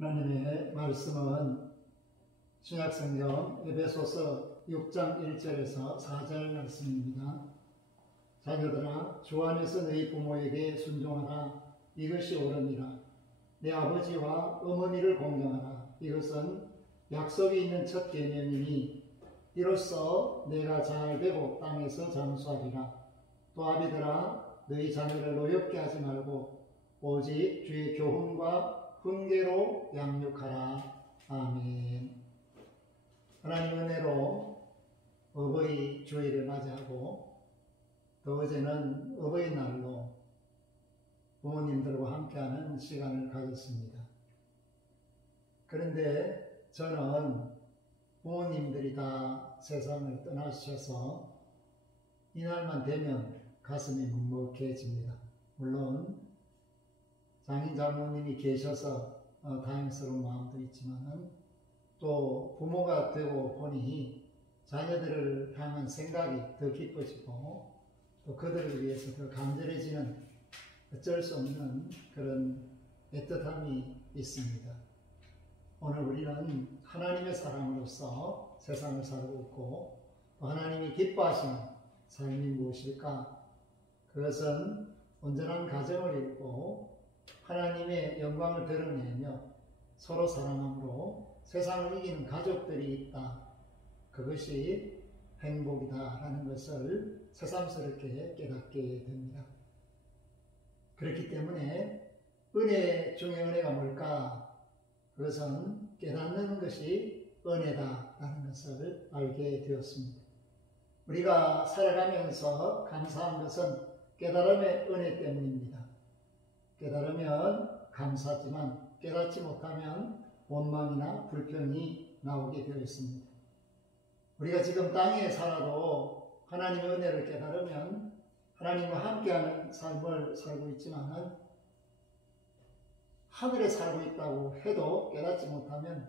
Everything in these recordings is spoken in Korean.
하나님의 말씀은 신약성경 에베소서 6장 1절에서 4절 말씀입니다. 자녀들아, 주 안에서 너희 부모에게 순종하라. 이것이 옳으니라. 내 아버지와 어머니를 공경하라. 이것은 약속이 있는 첫 계명이니 이로써 내가 잘 되고 땅에서 장수하리라. 또 아비들아, 너희 자녀를 노엽게 하지 말고 오직 주의 교훈과 훈계로 양육하라. 아멘. 하나님 은혜로 어버이 주일을 맞이하고 또 어제는 어버이날로 부모님들과 함께하는 시간을 가졌습니다. 그런데 저는 부모님들이 다 세상을 떠나셔서 이날만 되면 가슴이 먹먹해집니다. 물론 장인 장모님이 계셔서 다행스러운 마음도 있지만 또 부모가 되고 보니 자녀들을 향한 생각이 더 깊어지고 또 그들을 위해서 더 간절해지는 어쩔 수 없는 그런 애틋함이 있습니다. 오늘 우리는 하나님의 사람으로서 세상을 살고 있고 또 하나님이 기뻐하시는 삶이 무엇일까? 그것은 온전한 가정을 이루고 하나님의 영광을 드러내며 서로 사랑함으로 세상을 이기는 가족들이 있다. 그것이 행복이다 라는 것을 새삼스럽게 깨닫게 됩니다. 그렇기 때문에 은혜 중에 은혜가 뭘까? 그것은 깨닫는 것이 은혜다 라는 것을 알게 되었습니다. 우리가 살아가면서 감사한 것은 깨달음의 은혜 때문입니다. 깨달으면 감사하지만 깨닫지 못하면 원망이나 불평이 나오게 되어 있습니다. 우리가 지금 땅에 살아도 하나님의 은혜를 깨달으면 하나님과 함께하는 삶을 살고 있지만 하늘에 살고 있다고 해도 깨닫지 못하면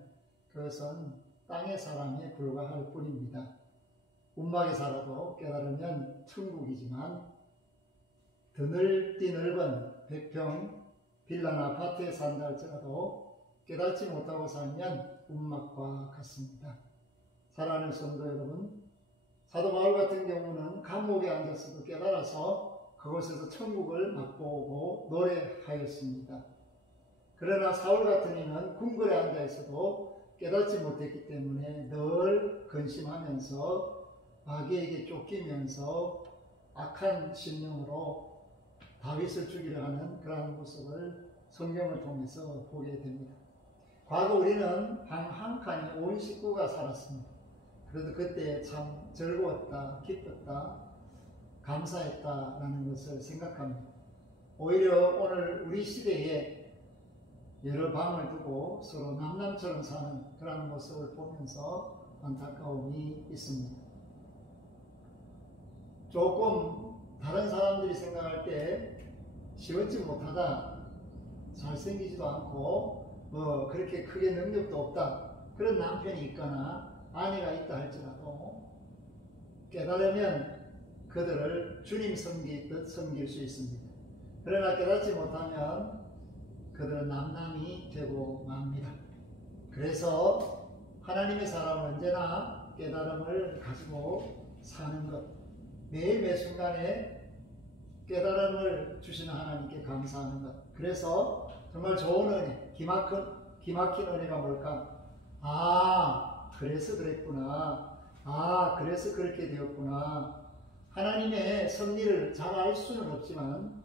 그것은 땅의 사람에 불과할 뿐입니다. 운막에 살아도 깨달으면 천국이지만 드넓디 넓은 100평 빌라나 아파트에 산다 할지라도 깨닫지 못하고 살면 운막과 같습니다. 사랑하는 성도 여러분, 사도 바울 같은 경우는 감옥에 앉았어도 깨달아서 그곳에서 천국을 맛보고 노래하였습니다. 그러나 사울 같은 이는 궁궐에 앉아 있어도 깨닫지 못했기 때문에 늘 근심하면서 마귀에게 쫓기면서 악한 심령으로 다윗을 죽이려 하는 그러한 모습을 성경을 통해서 보게 됩니다. 과거 우리는 방 한 칸에 온 식구가 살았습니다. 그래도 그때 참 즐거웠다, 기뻤다, 감사했다라는 것을 생각합니다. 오히려 오늘 우리 시대에 여러 방을 두고 서로 남남처럼 사는 그런 모습을 보면서 안타까움이 있습니다. 조금 다른 사람들이 생각할 때 시원치 못하다, 잘생기지도 않고 그렇게 크게 능력도 없다, 그런 남편이 있거나 아내가 있다 할지라도 깨달으면 그들을 주님 섬기듯 섬길 수 있습니다. 그러나 깨닫지 못하면 그들은 남남이 되고 맙니다. 그래서 하나님의 사람은 언제나 깨달음을 가지고 사는 것, 매일 매 순간에 깨달음을 주시는 하나님께 감사하는 것. 그래서 정말 좋은 은혜, 기막힌 은혜가 뭘까? 그래서 그랬구나. 그래서 그렇게 되었구나. 하나님의 섭리를 잘 알 수는 없지만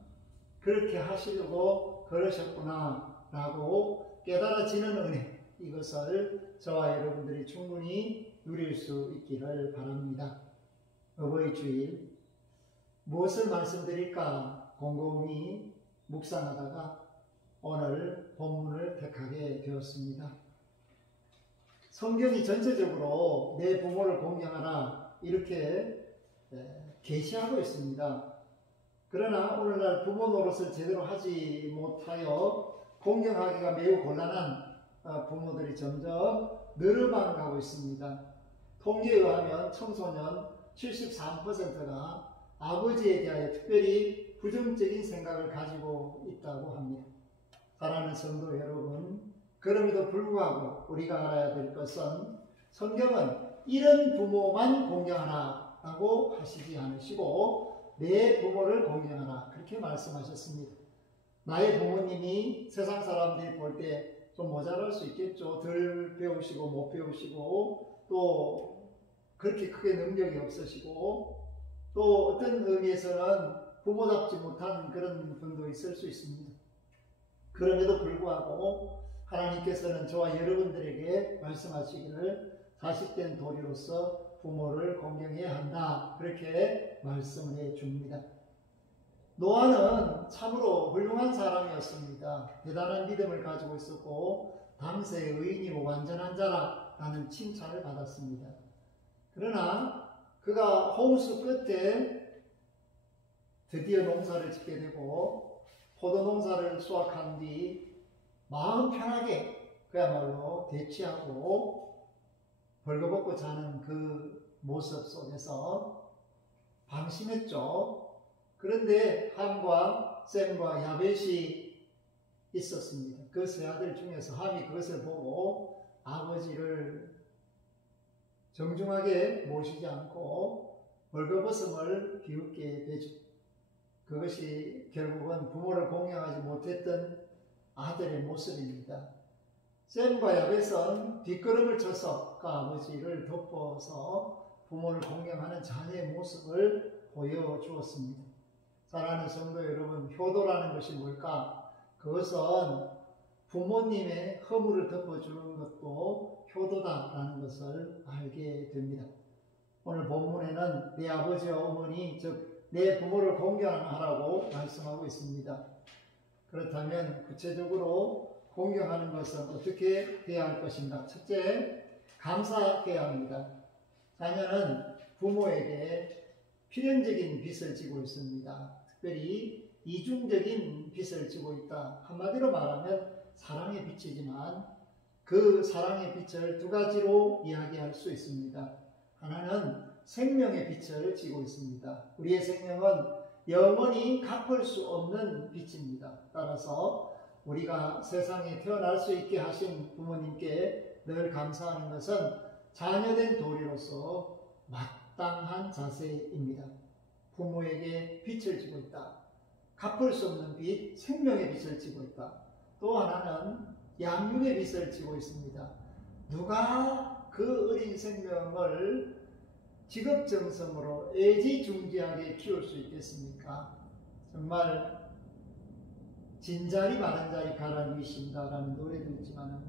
그렇게 하시려고 그러셨구나 라고 깨달아지는 은혜, 이것을 저와 여러분들이 충분히 누릴 수 있기를 바랍니다. 어버이 주일 무엇을 말씀드릴까 곰곰이 묵상하다가 오늘 본문을 택하게 되었습니다. 성경이 전체적으로 내 부모를 공경하라 이렇게 계시하고 있습니다. 그러나 오늘날 부모 노릇을 제대로 하지 못하여 공경하기가 매우 곤란한 부모들이 점점 늘어만 가고 있습니다. 통계에 의하면 청소년 73%가 아버지에 대하여 특별히 부정적인 생각을 가지고 있다고 합니다. 사랑하는 성도 여러분, 그럼에도 불구하고 우리가 알아야 될 것은 성경은 이런 부모만 공경하라라고 하시지 않으시고 내 부모를 공경하라 그렇게 말씀하셨습니다. 나의 부모님이 세상 사람들이 볼 때 좀 모자랄 수 있겠죠. 덜 배우시고 못 배우시고 또 그렇게 크게 능력이 없으시고 또 어떤 의미에서는 부모답지 못한 그런 분도 있을 수 있습니다. 그럼에도 불구하고 하나님께서는 저와 여러분들에게 말씀하시기를 자식된 도리로서 부모를 공경해야 한다 그렇게 말씀을 해 줍니다. 노아는 참으로 훌륭한 사람이었습니다. 대단한 믿음을 가지고 있었고 당세 의인이고 완전한 자라는 칭찬을 받았습니다. 그러나 그가 홍수 끝에 드디어 농사를 짓게 되고 포도 농사를 수확한 뒤 마음 편하게 그야말로 대취하고 벌거벗고 자는 그 모습 속에서 방심했죠. 그런데 함과 셈과 야벳이 있었습니다. 그 세 아들 중에서 함이 그것을 보고 아버지를 정중하게 모시지 않고 벌거벗음을 비웃게 되죠. 그것이 결국은 부모를 공경하지 못했던 아들의 모습입니다. 셈과 야벳은 뒷걸음을 쳐서 그 아버지를 덮어서 부모를 공경하는 자녀의 모습을 보여주었습니다. 사랑하는 성도 여러분, 효도라는 것이 뭘까? 그것은 부모님의 허물을 덮어주는 것도 효도다라는 것을 알게 됩니다. 오늘 본문에는 내 아버지와 어머니, 즉 내 부모를 공경하라고 말씀하고 있습니다. 그렇다면 구체적으로 공경하는 것은 어떻게 해야 할 것인가? 첫째, 감사해야 합니다. 자녀는 부모에게 필연적인 빚을 지고 있습니다. 특별히 이중적인 빚을 지고 있다. 한마디로 말하면 사랑의 빚이지만 그 사랑의 빚을 두 가지로 이야기할 수 있습니다. 하나는 생명의 빚을 지고 있습니다. 우리의 생명은 영원히 갚을 수 없는 빚입니다. 따라서 우리가 세상에 태어날 수 있게 하신 부모님께 늘 감사하는 것은 자녀된 도리로서 마땅한 자세입니다. 부모에게 빚을 지고 있다. 갚을 수 없는 빚, 생명의 빚을 지고 있다. 또 하나는 양육의 빚을 지고 있습니다. 누가 그 어린 생명을 직업정성으로 애지중지하게 키울 수 있겠습니까? 정말 진자리 많은 자리 가라 누이신다라는 노래도 있지만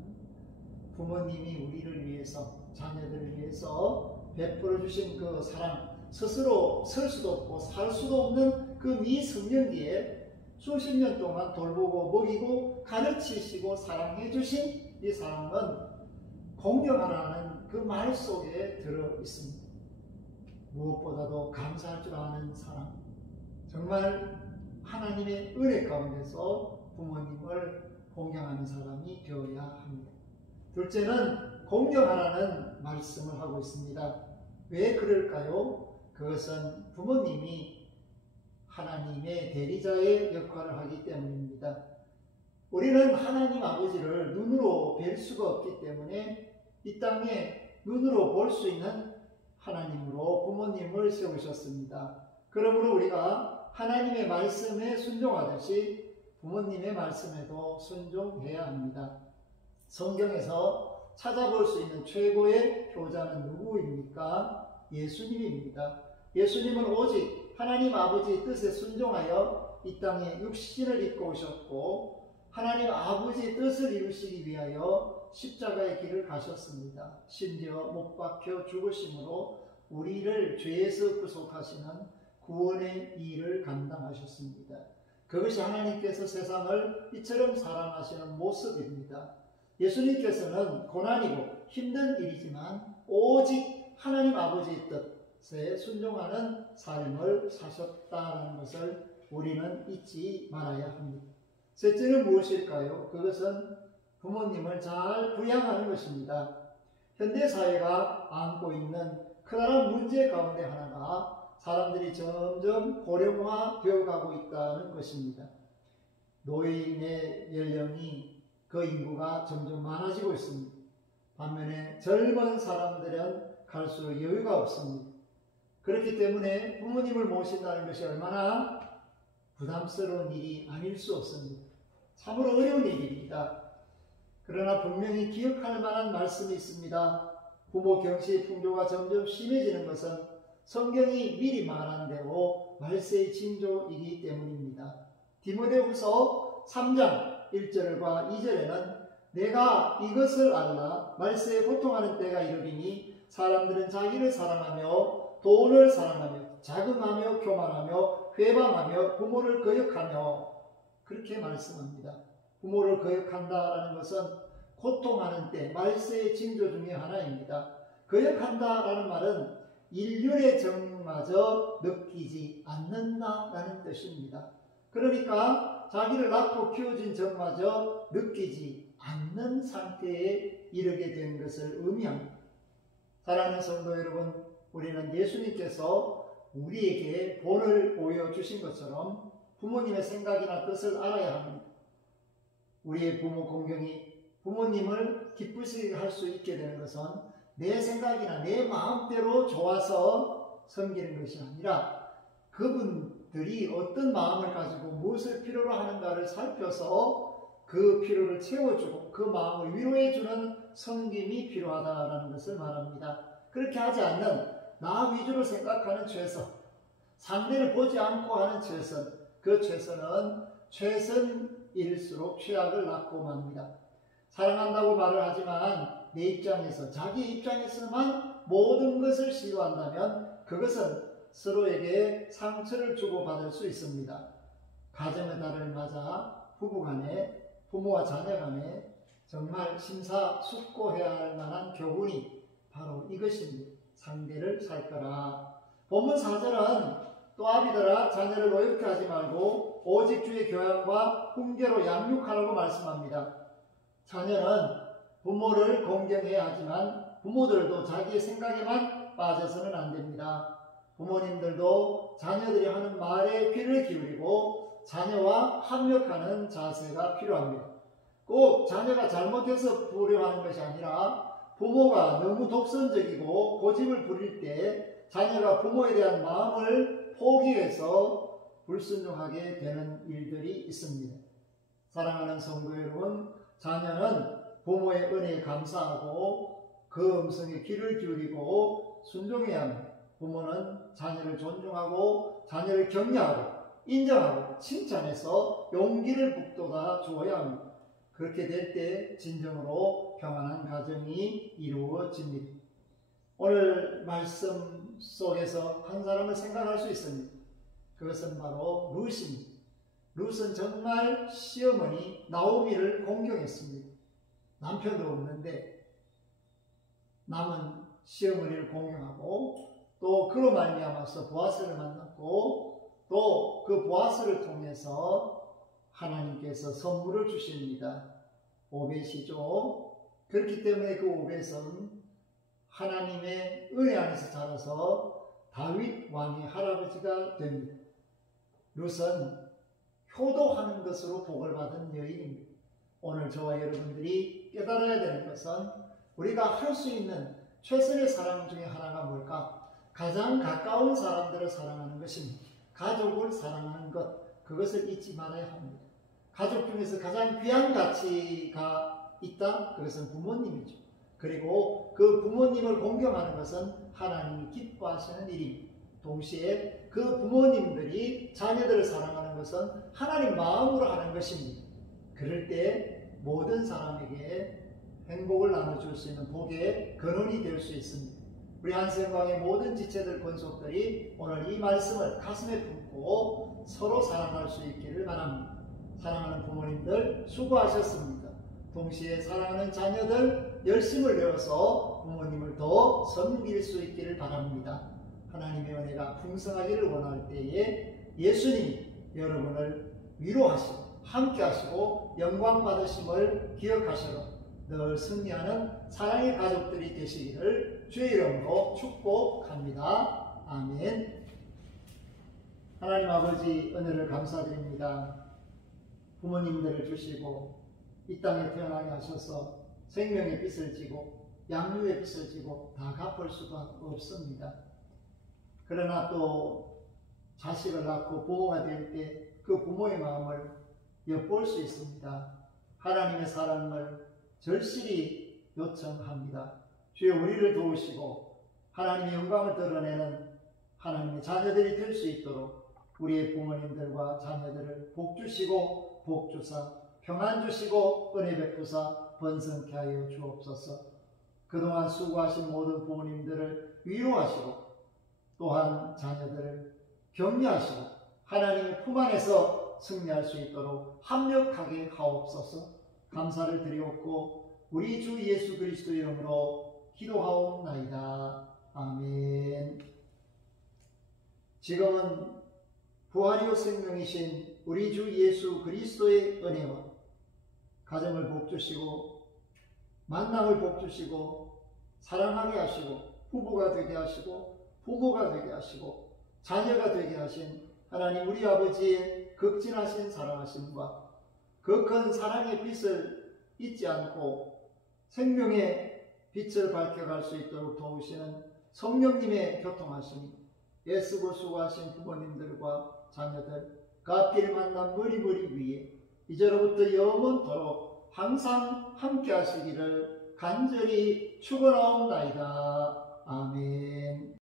부모님이 우리를 위해서 자녀들을 위해서 베풀어 주신 그 사랑, 스스로 설 수도 없고 살 수도 없는 그 미성년기에 수십 년 동안 돌보고 먹이고 가르치시고 사랑해 주신 이 사랑은 공경하라는 그 말 속에 들어 있습니다. 무엇보다도 감사할 줄 아는 사랑, 정말 하나님의 은혜 가운데서 부모님을 공경하는 사람이 되어야 합니다. 둘째는 공경하라는 말씀을 하고 있습니다. 왜 그럴까요? 그것은 부모님이 하나님의 대리자의 역할을 하기 때문입니다. 우리는 하나님 아버지를 눈으로 뵐 수가 없기 때문에 이 땅에 눈으로 볼 수 있는 하나님으로 부모님을 세우셨습니다. 그러므로 우리가 하나님의 말씀에 순종하듯이 부모님의 말씀에도 순종해야 합니다. 성경에서 찾아볼 수 있는 최고의 효자는 누구입니까? 예수님입니다. 예수님은 오직 하나님 아버지의 뜻에 순종하여 이 땅에 육신을 입고 오셨고 하나님 아버지의 뜻을 이루시기 위하여 십자가의 길을 가셨습니다. 심지어 못 박혀 죽으심으로 우리를 죄에서 구속하시는 구원의 일을 감당하셨습니다. 그것이 하나님께서 세상을 이처럼 사랑하시는 모습입니다. 예수님께서는 고난이고 힘든 일이지만 오직 하나님 아버지의 뜻에 순종하는 삶을 사셨다는 것을 우리는 잊지 말아야 합니다. 셋째는 무엇일까요? 그것은 부모님을 잘 부양하는 것입니다. 현대사회가 안고 있는 크다란 문제 가운데 하나가 사람들이 점점 고령화 되어가고 있다는 것입니다. 노인의 연령이 그 인구가 점점 많아지고 있습니다. 반면에 젊은 사람들은 갈수록 여유가 없습니다. 그렇기 때문에 부모님을 모신다는 것이 얼마나 부담스러운 일이 아닐 수 없습니다. 참으로 어려운 일입니다. 그러나 분명히 기억할 만한 말씀이 있습니다. 부모 경시의 풍조가 점점 심해지는 것은 성경이 미리 말한 대로 말세의 징조이기 때문입니다. 디모데후서 3장 1절과 2절에는 내가 이것을 알라 말세에 고통하는 때가 이르리니 사람들은 자기를 사랑하며 돈을 사랑하며 자긍하며 교만하며 회방하며 부모를 거역하며 그렇게 말씀합니다. 부모를 거역한다라는 것은 고통하는 때 말세의 징조 중에 하나입니다. 거역한다라는 말은 인륜의 정마저 느끼지 않는다라는 뜻입니다. 그러니까 자기를 낳고 키워준 정마저 느끼지 않는 상태에 이르게 된 것을 의미합니다. 사랑하는 성도 여러분, 우리는 예수님께서 우리에게 본을 보여주신 것처럼 부모님의 생각이나 뜻을 알아야 합니다. 우리의 부모 공경이 부모님을 기쁘시게 할 수 있게 되는 것은 내 생각이나 내 마음대로 좋아서 섬기는 것이 아니라 그분들이 어떤 마음을 가지고 무엇을 필요로 하는가를 살펴서 그 필요를 채워주고 그 마음을 위로해주는 섬김이 필요하다는 것을 말합니다. 그렇게 하지 않는 나 위주로 생각하는 최선, 상대를 보지 않고 하는 최선, 그 최선은 최선일수록 최악을 낳고 맙니다. 사랑한다고 말을 하지만 내 입장에서 자기 입장에서만 모든 것을 시도한다면 그것은 서로에게 상처를 주고받을 수 있습니다. 가정의 달을 맞아 부부간에 부모와 자녀간에 정말 심사숙고해야 할 만한 교훈이 바로 이것입니다. 상대를 살펴라. 본문 4절은 또 아비들아 자녀를 노엽게 하지 말고 오직 주의 교양과 훈계로 양육하라고 말씀합니다. 자녀는 부모를 공경해야 하지만 부모들도 자기의 생각에만 빠져서는 안 됩니다. 부모님들도 자녀들이 하는 말에 귀를 기울이고 자녀와 합력하는 자세가 필요합니다. 꼭 자녀가 잘못해서 부려하는 것이 아니라 부모가 너무 독선적이고 고집을 부릴 때 자녀가 부모에 대한 마음을 포기해서 불순종하게 되는 일들이 있습니다. 사랑하는 성도 여러분, 자녀는 부모의 은혜에 감사하고 그 음성에 귀를 기울이고 순종해야 합니다. 부모는 자녀를 존중하고 자녀를 격려하고 인정하고 칭찬해서 용기를 북돋아 주어야 합니다. 그렇게 될 때 진정으로 평안한 가정이 이루어집니다. 오늘 말씀 속에서 한 사람을 생각할 수 있습니다. 그것은 바로 룻입니다. 룻은 정말 시어머니 나오미를 공경했습니다. 남편도 없는데 남은 시어머니를 공경하고 또 그로 말미암아서 보아스를 만났고 또 그 보아스를 통해서 하나님께서 선물을 주십니다. 오벳이죠. 그렇기 때문에 그 오벳은 하나님의 은혜 안에서 자라서 다윗 왕의 할아버지가 됩니다. 룻은 효도하는 것으로 복을 받은 여인입니다. 오늘 저와 여러분들이 깨달아야 되는 것은 우리가 할 수 있는 최선의 사랑 중에 하나가 뭘까? 가장 가까운 사람들을 사랑하는 것입니다. 가족을 사랑하는 것, 그것을 잊지 말아야 합니다. 가족 중에서 가장 귀한 가치가 있다? 그것은 부모님이죠. 그리고 그 부모님을 공경하는 것은 하나님이 기뻐하시는 일입니다. 동시에 그 부모님들이 자녀들을 사랑하는 것은 하나님 마음으로 하는 것입니다. 그럴 때 모든 사람에게 행복을 나눠줄 수 있는 복의 근원이 될 수 있습니다. 우리 한생광의 모든 지체들 권속들이 오늘 이 말씀을 가슴에 품고 서로 사랑할 수 있기를 바랍니다. 사랑하는 부모님들 수고하셨습니다. 동시에 사랑하는 자녀들 열심을 내어서 부모님을 더 섬길 수 있기를 바랍니다. 하나님의 은혜가 풍성하기를 원할 때에 예수님이 여러분을 위로하시고 함께하시고 영광 받으심을 기억하시고 늘 승리하는 사랑의 가족들이 되시기를 주의 이름으로 축복합니다. 아멘. 하나님 아버지 은혜를 감사드립니다. 부모님들을 주시고 이 땅에 태어나게 하셔서 생명의 빚을 지고 양육의 빚을 지고 다 갚을 수가 없습니다. 그러나 또 자식을 낳고 부모가 될 때 그 부모의 마음을 엿볼 수 있습니다. 하나님의 사랑을 절실히 요청합니다. 주여 우리를 도우시고 하나님의 영광을 드러내는 하나님의 자녀들이 될 수 있도록 우리의 부모님들과 자녀들을 복주시고 복주사 평안 주시고 은혜 베푸사 번성케 하여 주옵소서. 그동안 수고하신 모든 부모님들을 위로하시고 또한 자녀들을 격려하시고 하나님의 품 안에서 승리할 수 있도록 합력하게 하옵소서. 감사를 드리옵고 우리 주 예수 그리스도 이름으로 기도하옵나이다. 아멘. 지금은 부활이요 생명이신 우리 주 예수 그리스도의 은혜와 가정을 복주시고 만남을 복주시고 사랑하게 하시고 부부가 되게 하시고 부모가 되게 하시고 자녀가 되게 하신 하나님 우리 아버지의 극진하신 사랑하심과 그 큰 사랑의 빛을 잊지 않고 생명의 빛을 밝혀갈 수 있도록 도우시는 성령님의 교통하심이 애쓰고 수고하신 부모님들과 자녀들 그 앞길 만남 머리머리 위에 이제로부터 영원토록 항상 함께 하시기를 간절히 축원하옵나이다. 아멘.